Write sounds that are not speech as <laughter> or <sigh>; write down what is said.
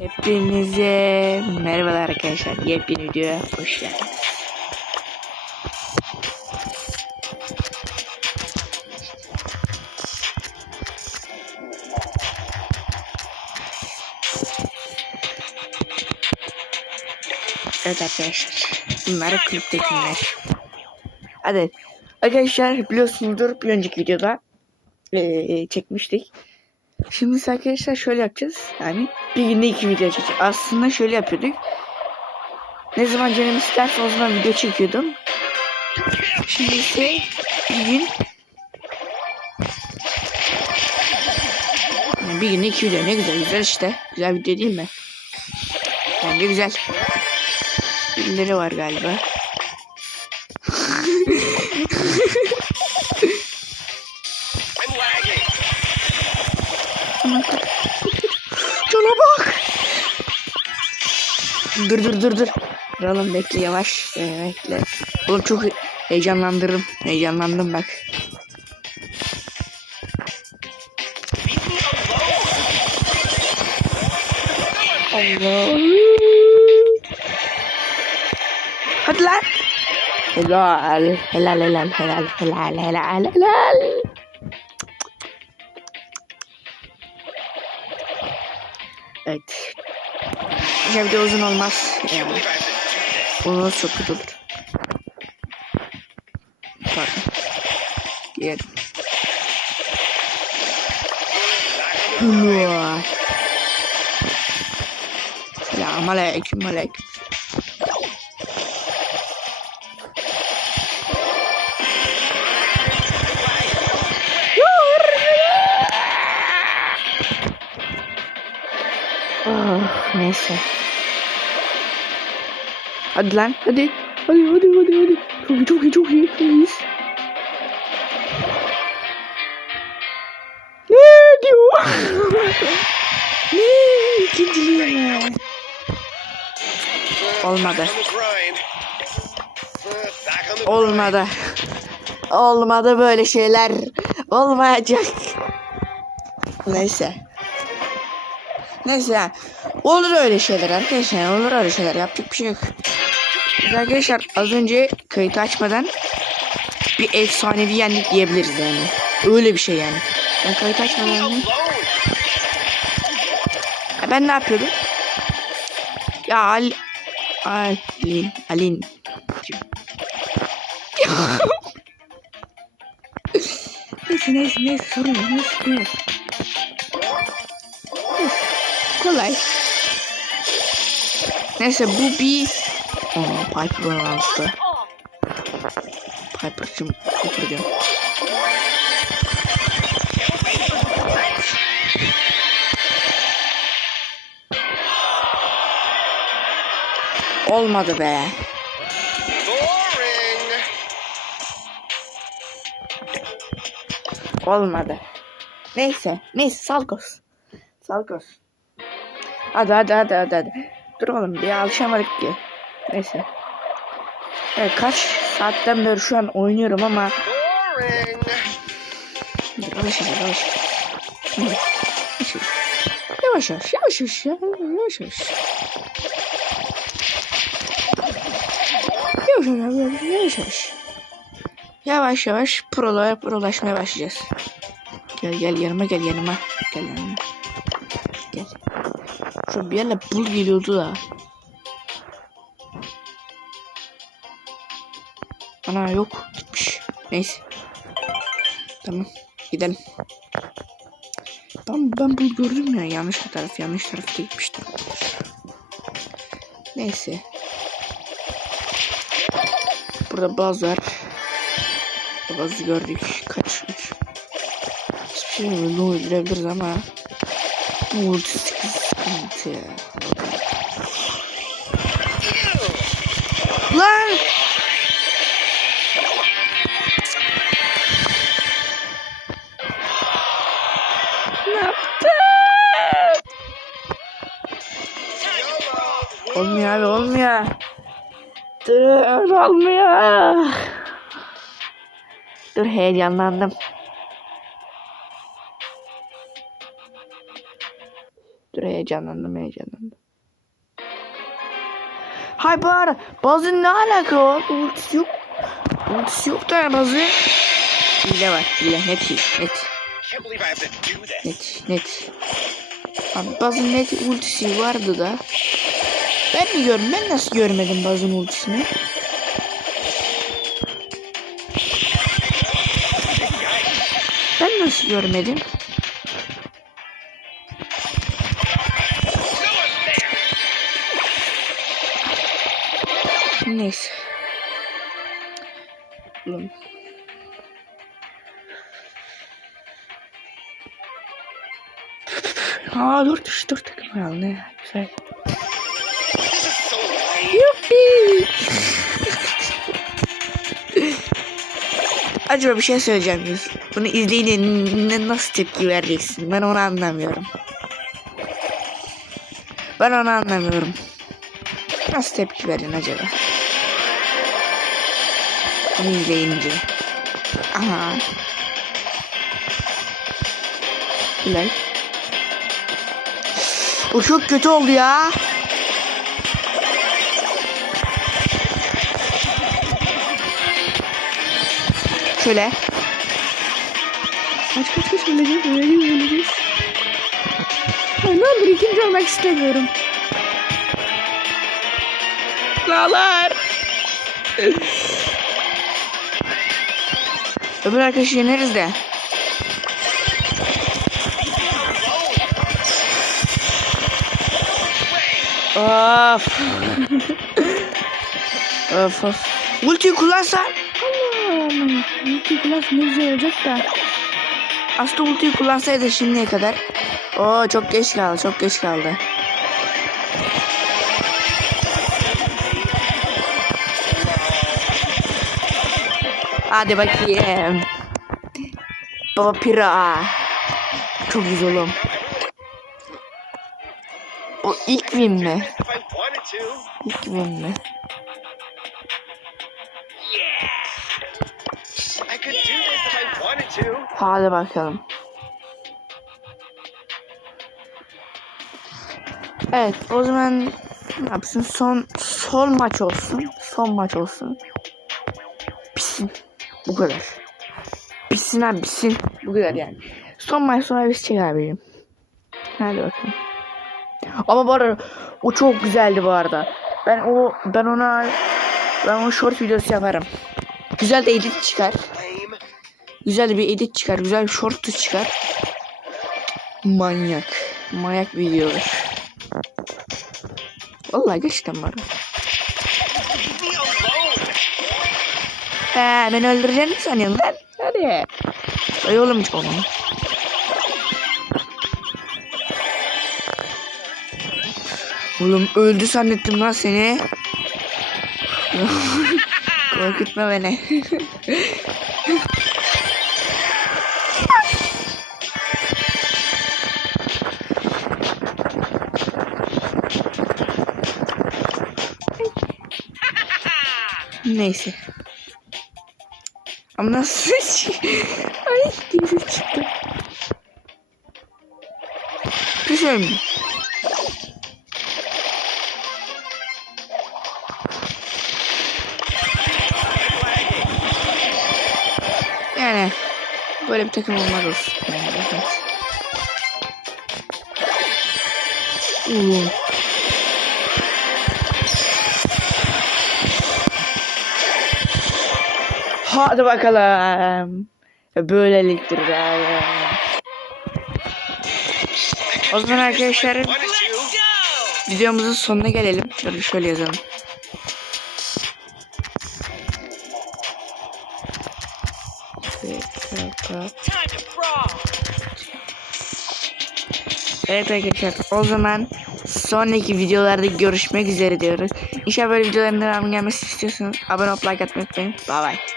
Hepinize merhabalar arkadaşlar. Yepyeni videoya hoş geldiniz. Evet arkadaşlar. Bunlar kulüptekiler. Hadi. Arkadaşlar biliyorsunuzdur bir önceki videoda eee, çekmiştik. Şimdi arkadaşlar şöyle yapacağız. Yani bir günde iki video çekeceğiz. Aslında şöyle yapıyorduk. Ne zaman canım isterse o zaman video çekiyordum. Şimdi ise bir gün yani bir günde iki video ne güzel güzel işte. Güzel video değil mi? Bence güzel. Birileri var galiba. Dur dur dur dur. Dur oğlum bekle yavaş. Ee, bekle. Oğlum çok heyecanlandırdım. Heyecanlandım bak. Allah. Hadi lan. Helal. Helal helal helal helal helal helal. Ya video uzun olmaz. Yani. Onu çok kötü olur. Pardon. Hıma. Selamun aleyküm neyse. Hadi lan hadi. Hadi hadi hadi hadi. Çok iyi çok iyi çok iyi. Çok iyiyiz. Ne diyor? <laughs> ne? İkinciliği mi? Olmadı. Olmadı. Olmadı böyle şeyler. Olmayacak. Neyse. Neyse yani. Olur öyle şeyler arkadaşlar. Olur öyle şeyler. Yapacak bir şey yok. Biz arkadaşlar az önce kayıt açmadan bir efsanevi yendik diyebiliriz yani. Öyle bir şey yani. Ben kayıt açmadan. Ya ben ne yapıyordum? Ya Al Alin Alin <laughs> Neyse neyse neyse sorun yok neyse. Neyse, Kolay. Neyse bu bir Aa Piper bana almıştı. Piper'cım Piper diyorum. Olmadı be. Olmadı. Neyse. Neyse Salkos. Salkos. Hadi hadi hadi hadi hadi. Dur oğlum bir alışamadık ki. Neyse. Evet, kaç saatten beri şu an oynuyorum ama. Dur, alışacağız alışacağız. Yavaş yavaş yavaş yavaş ya, yavaş yavaş. Yavaş yavaş yavaş yavaş yavaş. Yavaş yavaş prolara prolaşmaya başlayacağız. Gel gel yanıma gel yanıma. Gel yanıma. Gel. Bir yerle bul geliyordu da. Ana yok gitmiş. Neyse. Tamam gidelim. Ben, ben bunu gördüm ya yanlış taraf yanlış tarafa gitmiştim. Neyse. Burada baz var. Bazı gördük. Kaç? Üç. Hiçbir şey mi? Ne öldürebiliriz ama. Bu ulti ya. Lan! Ne yaptın? Olmuyor abi olmuyor. Dur olmuyor. Dur heyecanlandım. Dur Heyecanlandım heyecanlandım. Bari bazı ne alaka o? Ultisi yok. Ultisi yok da bazı. Hile var hile net hile net net net. Abi bazı net ultisi vardı da. Ben mi gördüm? Ben nasıl görmedim bazın ultisini? Ben nasıl görmedim? Neyse. Ulan. Aa dört üç dört takım kaldı. Ne güzel. Yuppi. Acaba bir şey söyleyeceğim Yusuf. Bunu izleyince nasıl tepki vereceksin? Ben onu anlamıyorum. Ben onu anlamıyorum. Nasıl tepki verin acaba? Bunu izleyince. Aha. Bilal. O çok kötü oldu ya. Şöyle. Kaç kaç kaç öleceğiz öleceğiz öleceğiz. Ya ne olur ikinci olmak istemiyorum. Dağlar. Öbür arkadaşı yeneriz de. Of. <laughs> of of. Ultiyi kullansa. Allah'ım. Ultiyi kullansa ne güzel olacak da. Aslında ultiyi kullansaydı şimdiye kadar. Oo çok geç kaldı çok geç kaldı. Hadi bakayım. Baba pira. Çok güzel oğlum. O ilk win mi? İlk win mi? Hadi bakalım. Evet o zaman ne yapsın son son maç olsun. Son maç olsun. Bitsin. Bu kadar. Bitsin abi bitsin. Bu kadar yani. Son maç sonra biz çıkarabilirim. Hadi bakalım. Ama bu arada o çok güzeldi bu arada. Ben o ben ona ben o short videosu yaparım. Güzel de edit çıkar. Güzel bir edit çıkar. Güzel bir short çıkar. Manyak. Manyak video olur. Vallahi gerçekten var. He beni öldüreceğini sanıyorsun lan? Hadi. Ay oğlum hiç onu. Oğlum öldü zannettim lan seni. <laughs> Korkutma beni. <laughs> Neyse. Ama nasıl çık- Ay geri çıktı. Bir şey mi? Yani böyle bir takım olmaz olsun. Yani, evet. Oğlum. Hadi bakalım. Böyleliktir be. O zaman arkadaşlar videomuzun sonuna gelelim. Dur şöyle yazalım. Evet arkadaşlar o zaman sonraki videolarda görüşmek üzere diyoruz. İnşallah böyle videoların devamı gelmesi istiyorsanız abone olup like atmayı unutmayın. Bye bye.